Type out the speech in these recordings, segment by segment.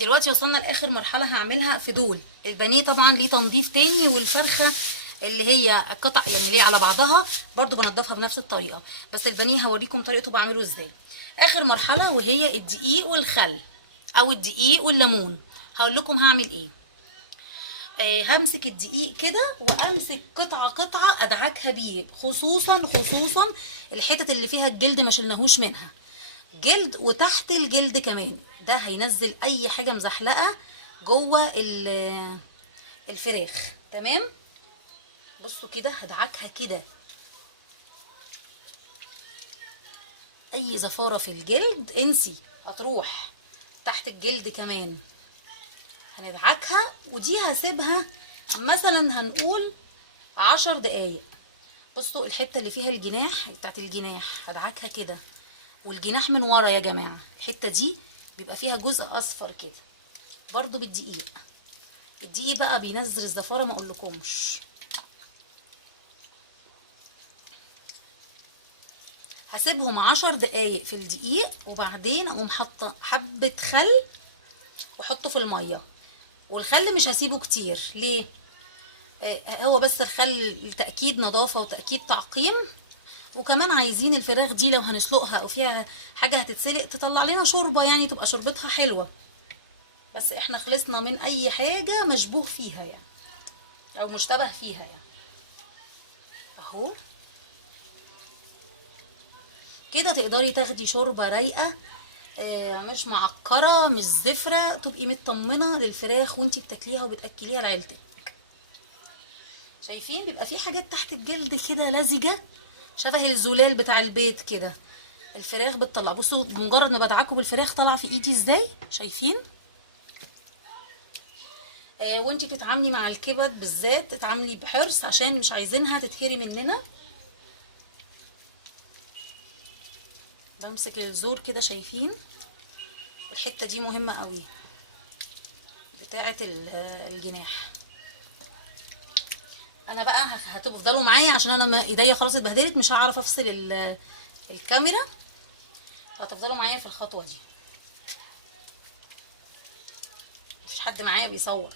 دلوقتي وصلنا لاخر مرحله هعملها في دول. البانيه طبعا ليه تنظيف تاني، والفرخه اللي هي القطع يعني اللي هي على بعضها برضو بنضفها بنفس الطريقه، بس البانيه هوريكم طريقته بعمله ازاي. اخر مرحله وهي الدقيق والخل او الدقيق والليمون. هقول لكم هعمل ايه. همسك الدقيق كده وامسك قطعه قطعه ادعكها بيه، خصوصا الحتت اللي فيها الجلد ما شلناهوش منها، جلد وتحت الجلد كمان، ده هينزل اي حاجه مزحلقه جوه الفراخ. تمام، بصوا كده هدعكها كده، اي زفاره في الجلد انسي هتروح، تحت الجلد كمان هندعكها. ودي هسيبها مثلا هنقول 10 دقايق. بصوا الحته اللي فيها الجناح بتاعت الجناح هدعكها كده، والجناح من ورا يا جماعه الحته دي بيبقى فيها جزء اصفر كده برضو بالدقيق. الدقيق بقى بينزل الزفاره ما اقولكمش. هسيبهم 10 دقايق في الدقيق، وبعدين اقوم حاطه حبه خل واحطه في الميه. والخل مش هسيبه كتير، ليه؟ هو بس الخل لتأكيد نظافة وتأكيد تعقيم، وكمان عايزين الفراخ دي لو هنسلقها او فيها حاجة هتتسلق تطلع لنا شوربة، يعني تبقى شوربتها حلوة. بس احنا خلصنا من اي حاجة مشبوه فيها يعني او مشتبه فيها يعني. اهو كده تقدري تاخدي شوربة رايقة، مش معكرة مش زفرة، تبقي مطمنة للفراخ وانتي بتاكليها وبتاكليها لعيلتك. شايفين بيبقى في حاجات تحت الجلد كده لزجة شبه الزلال بتاع البيت كده، الفراخ بتطلع. بصوا بمجرد ما بدعكه بالفراخ طالعه في ايدي ازاي، شايفين؟ وانتي بتتعاملي مع الكبد بالذات اتعاملي بحرص عشان مش عايزينها تتهري مننا. بمسك الزور كده، شايفين؟ الحته دي مهمه قوي بتاعه الجناح. انا بقى هتفضلوا معايا عشان انا ايديا خلاص اتبهدلت، مش هعرف افصل الكاميرا، هتفضلوا معايا في الخطوه دي. مفيش حد معايا بيصور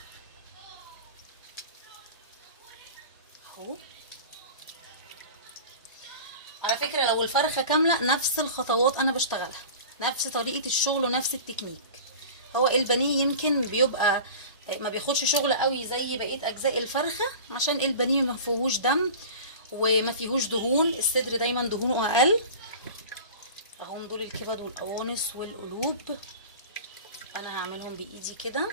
اهو. على فكره لو الفرخه كامله نفس الخطوات انا بشتغلها، نفس طريقه الشغل ونفس التكنيك. هو البانيه يمكن بيبقى ما بياخدش شغل قوي زي بقيه اجزاء الفرخه، عشان البانيه ما فيهوش دم وما فيهوش دهون، الصدر دايما دهونه اقل. اهم دول الكبد والقوانص والقلوب، انا هعملهم بايدي كده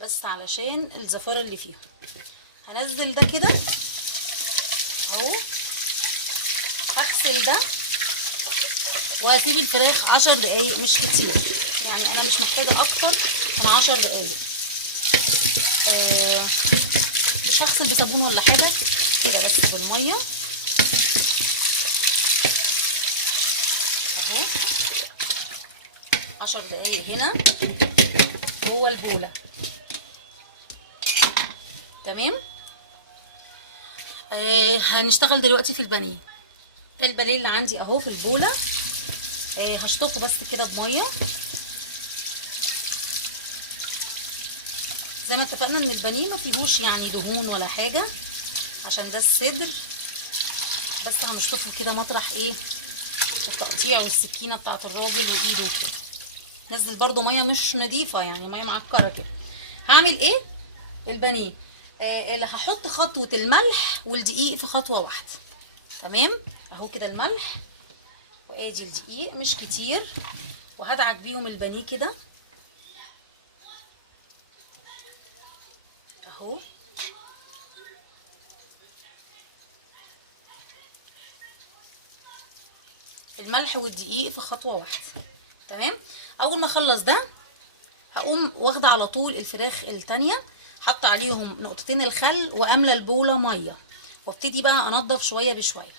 بس علشان الزفاره اللي فيهم. هنزل ده كده اهو، هغسل ده وهسيب الفراخ 10 دقايق مش كتير، يعني انا مش محتاجه اكتر من 10 دقايق. مش هغسل بصابون ولا حاجه، كده بس بالميه اهو. 10 دقايق هنا جوه البوله. تمام. هنشتغل دلوقتي في البانيه. البانيه اللي عندي اهو في البوله، هشطفه بس كده بميه. زي ما اتفقنا ان البانيه ما فيهوش يعني دهون ولا حاجه عشان ده الصدر، بس هنشطفه كده مطرح ايه التقطيع والسكينه بتاعت الراجل وايده كده. نزل برده ميه مش نظيفه يعني ميه معكره كده. هعمل ايه؟ البانيه اللي هحط خطوه الملح والدقيق في خطوه واحده. تمام اهو كده الملح وادي الدقيق مش كتير، وهدعك بيهم البانيه كده اهو. الملح والدقيق في خطوه واحده. تمام. اول ما اخلص ده هقوم واخده على طول الفراخ التانية، حاطه عليهم نقطتين الخل واملى البوله ميه، وابتدي بقى انضف شويه بشويه.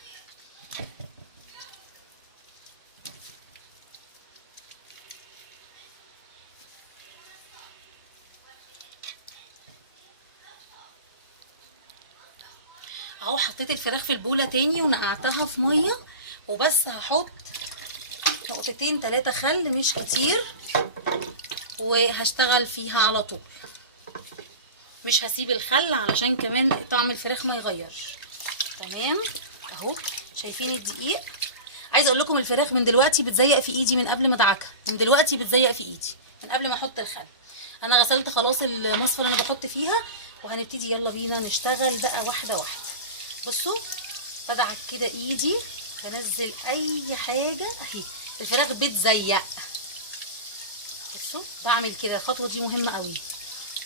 اهو حطيت الفراخ في البوله تاني ونقعتها في ميه، وبس هحط نقطتين 3 خل مش كتير وهشتغل فيها على طول. مش هسيب الخل علشان كمان طعم الفراخ ما يغيرش. تمام اهو. شايفين الدقيق؟ عايزه اقول لكم الفراخ من دلوقتي بتزيق في ايدي، من قبل ما ادعكها من دلوقتي بتزيق في ايدي، من قبل ما احط الخل. انا غسلت خلاص المصفى اللي انا بحط فيها، وهنبتدي يلا بينا نشتغل بقى واحده واحده. بصوا بدعك كده ايدي، بنزل اي حاجه اهي. الفراخ بتزيق. بصوا بعمل كده، الخطوه دي مهمه قوي.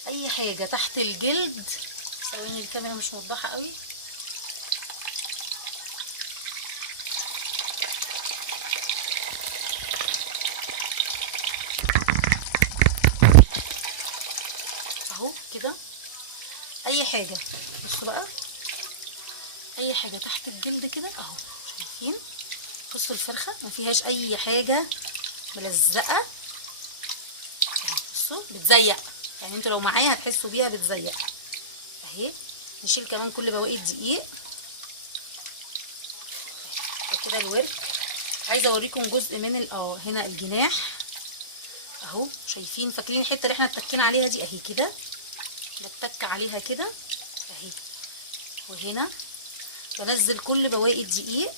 اي حاجه تحت الجلد، ثواني الكاميرا مش موضحه قوي. اهو كده اي حاجه. بصوا بقى اي حاجه تحت الجلد كده اهو. شايفين؟ بصوا الفرخه ما فيهاش اي حاجه ملزقه. بصوا بتزيق، يعني انتوا لو معايا هتحسوا بيها بتزيق اهي. نشيل كمان كل بواقي الدقيق كده. الورك عايزه اوريكم جزء من هنا الجناح اهو. شايفين؟ فاكرين الحته اللي احنا اتكينا عليها دي اهي كده، بتك عليها كده اهي. وهنا بنزل كل بواقي الدقيق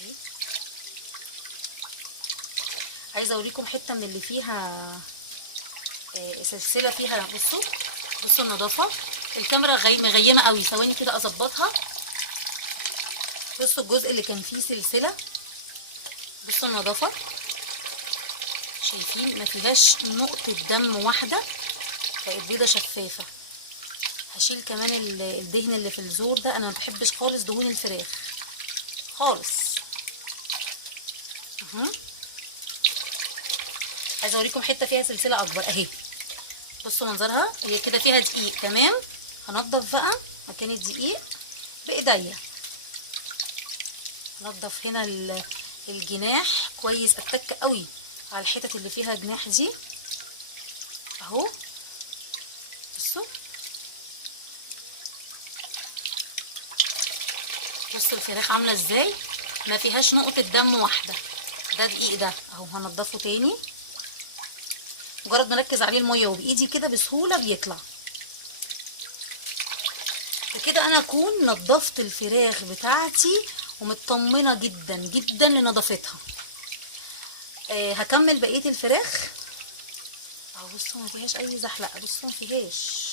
اهي. عايزه اوريكم حته من اللي فيها سلسله فيها. بصوا النظافه. الكاميرا مغيمه قوي، ثواني كده اظبطها. بصوا الجزء اللي كان فيه سلسله، بصوا النظافه. شايفين؟ ما فيهاش نقطه دم واحده، بقت بيضه شفافه. هشيل كمان الدهن اللي في الزور ده، انا ما بحبش خالص دهون الفراخ خالص. عايزه اوريكم حته فيها سلسله اكبر اهي. بصوا منظرها، هي كده فيها دقيق. تمام. هنضف بقى مكان الدقيق بايديا. هنضف هنا الجناح كويس، اتك قوي على الحتت اللي فيها جناح دي اهو. بصوا الفراخ عامله ازاي، ما فيهاش نقطه دم واحده. ده دقيق ده اهو. هنضفه تاني، مجرد ما اركز عليه الميه وبايدي كده بسهوله بيطلع. وكده انا اكون نضفت الفراخ بتاعتي ومطمنه جدا جدا لنظافتها. هكمل بقيه الفراخ اهو. بصوا ما فيهاش اي زحلقه، بصوا ما فيهاش.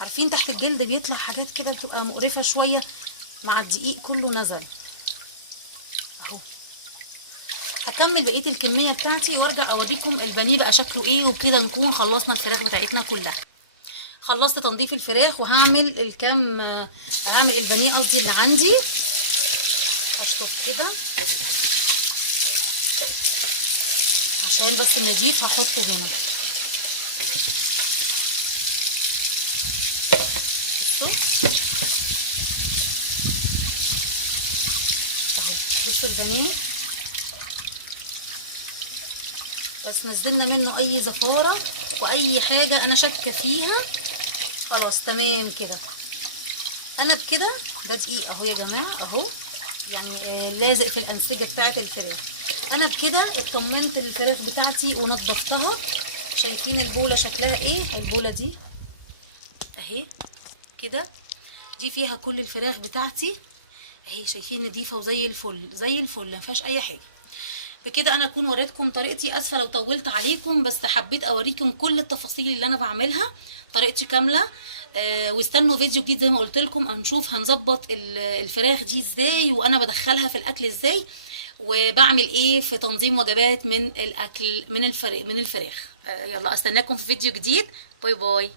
عارفين تحت الجلد بيطلع حاجات كده بتبقى مقرفه شويه، مع الدقيق كله نزل اهو. هكمل بقيه الكميه بتاعتي وارجع اوريكم البانيه بقى شكله ايه، وبكده نكون خلصنا الفراخ بتاعتنا كلها. خلصت تنظيف الفراخ وهعمل هعمل البانيه قصدي اللي عندي. هشطف كده عشان بس النضيف هحطه هنا. بصوا اهو. بصوا البانيه بس نزلنا منه اي زفاره واي حاجه انا شاكه فيها. خلاص تمام كده. انا بكده ده دقيق اهو يا جماعه اهو، يعني لازق في الانسجه بتاعه الفراخ. انا بكده اطمنت الفراخ بتاعتي ونضفتها. شايفين البوله شكلها ايه؟ البوله دي اهي كده، دي فيها كل الفراخ بتاعتي اهي. شايفين؟ نضيفه وزي الفل زي الفل، ما فيهاش اي حاجه. بكده انا اكون وريتكم طريقتي. اسفه لو طولت عليكم، بس حبيت اوريكم كل التفاصيل اللي انا بعملها، طريقتي كامله. واستنوا فيديو جديد زي ما قلت لكم، هنشوف هنظبط الفراخ دي ازاي، وانا بدخلها في الاكل ازاي، وبعمل ايه في تنظيم وجبات من الاكل من الفراخ. يلا استناكم في فيديو جديد. باي باي.